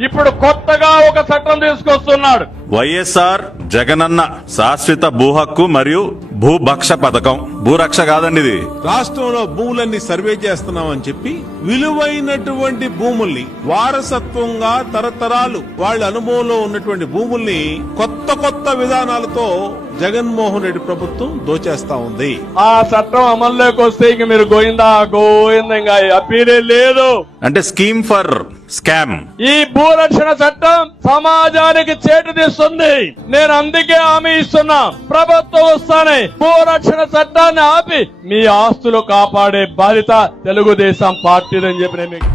ఇప్పుడు కొత్తగా ఒక చట్టం తీసుకొస్తున్నాడు. వైఎస్ఆర్ జగనన్న శాశ్వత భూ హక్కు మరియు భూభక్ష పథకం భూరక్ష కాదండి ఇది రాష్ట్రంలో భూములన్నీ సర్వే చేస్తున్నామని చెప్పి విలువైనటువంటి భూముల్ని వారసత్వంగా తరతరాలు వాళ్ళ అనుభవంలో ఉన్నటువంటి భూముల్ని కొత్త కొత్త విధానాలతో జగన్మోహన్ రెడ్డి ప్రభుత్వం దోచేస్తా ఉంది. ఆ చట్టం అమల్లోకి వస్తే ఇంక మీరు గోయిందా? గోయిందా ఇంకా అప్పీలే లేదు. అంటే స్కీమ్ ఫర్ స్కామ్. ఈ భూరక్షణ చట్టం సమాజానికి చేటు తీస్తుంది. నేను అందుకే హామీ ఇస్తున్నా. ప్రభుత్వం వస్తానే. భూరక్షణ చట్టాన్ని ఆపి మీ ఆస్తులు కాపాడే బాధ్యత తెలుగుదేశం పార్టీదని చెప్పి నేను మీకు.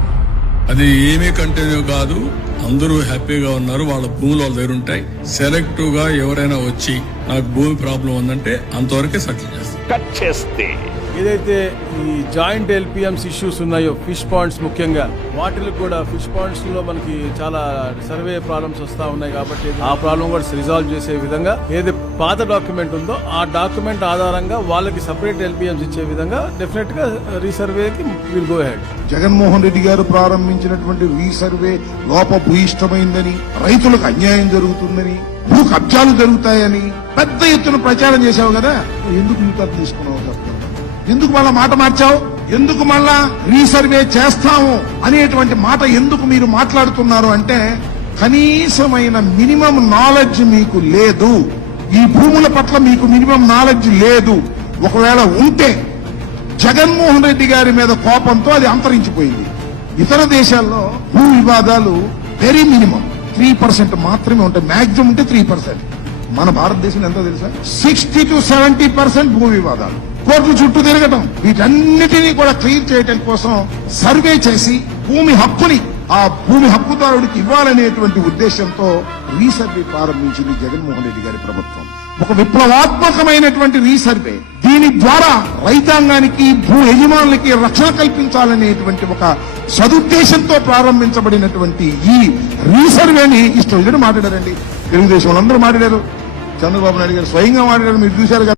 అది ఏమీ కంటిన్యూ కాదు. అందరూ హ్యాపీగా ఉన్నారు. వాళ్ళ భూములు వాళ్ళ దగ్గర ఉంటాయి. సెలెక్టివ్గా ఎవరైనా వచ్చి నాకు భూమి ప్రాబ్లం ఉందంటే అంతవరకే సెటిల్ చేస్తాం ఏదైతే ఈ జాయింట్ ఎల్పిఎంస్ ఇష్యూస్ ఉన్నాయో ఫిష్ పాండ్స్ ముఖ్యంగా వాటిలో కూడా ఫిష్ పాండ్స్లో మనకి చాలా సర్వే ప్రాబ్లమ్స్ వస్తా ఉన్నాయి కాబట్టి ఆ ప్రాబ్లం కూడా రిజాల్వ్ చేసే విధంగా ఏది పాత డాక్యుమెంట్ ఉందో ఆ డాక్యుమెంట్ ఆధారంగా వాళ్ళకి సపరేట్ ఎల్పిఎంస్ ఇచ్చే విధంగా డెఫినెట్గా రీసర్వేకి will go ahead. Jaganmohan Reddy garu ప్రారంభించినటువంటి రీసర్వే లోపభూయిష్టమైందని రైతులకు అన్యాయం జరుగుతుందని భూ కబ్జాలు జరుగుతాయని పెద్ద ఎత్తున ప్రచారం చేశావు కదా? ఎందుకు ఇంత తీసుకున్నావు? తప్ప ఎందుకు మళ్ళా మాట మార్చావు? ఎందుకు మళ్ళా రీసర్వే చేస్తాము అనేటువంటి మాట ఎందుకు మీరు మాట్లాడుతున్నారు అంటే కనీసమైన మినిమం నాలెడ్జ్ మీకు లేదు. ఈ భూముల పట్ల మీకు మినిమం నాలెడ్జ్ లేదు. ఒకవేళ ఉంటే జగన్మోహన్ రెడ్డి గారి మీద కోపంతో అది అంతరించిపోయింది. ఇతర దేశాల్లో భూ వివాదాలు వెరీ మినిమం త్రీ పర్సెంట్ మాత్రమే ఉంటాయి మాక్సిమం ఉంటే త్రీ పర్సెంట్ మన భారతదేశం ఎంతో తెలుసా? సిక్స్టీ టు సెవెంటీ పర్సెంట్ భూ వివాదాలు కోర్టు చుట్టూ తిరగటం. వీటన్నిటినీ కూడా క్లియర్ చేయటం కోసం సర్వే చేసి భూమి హక్కుని ఆ భూమి హక్కుదారుడికి ఇవ్వాలనేటువంటి ఉద్దేశంతో రీసర్వే ప్రారంభించింది జగన్మోహన్ రెడ్డి గారి ప్రభుత్వం. ఒక విప్లవాత్మకమైనటువంటి రీసర్వే. దీని ద్వారా రైతాంగానికి భూ యజమానులకి రక్షణ కల్పించాలనేటువంటి ఒక సదుద్దేశంతో ప్రారంభించబడినటువంటి ఈ రీసర్వేని ఇష్టం మాట్లాడారండి. తెలుగుదేశం అందరూ మాట్లాడారు. చంద్రబాబు నాయుడు గారు స్వయంగా మాట్లాడారు. మీరు చూశారు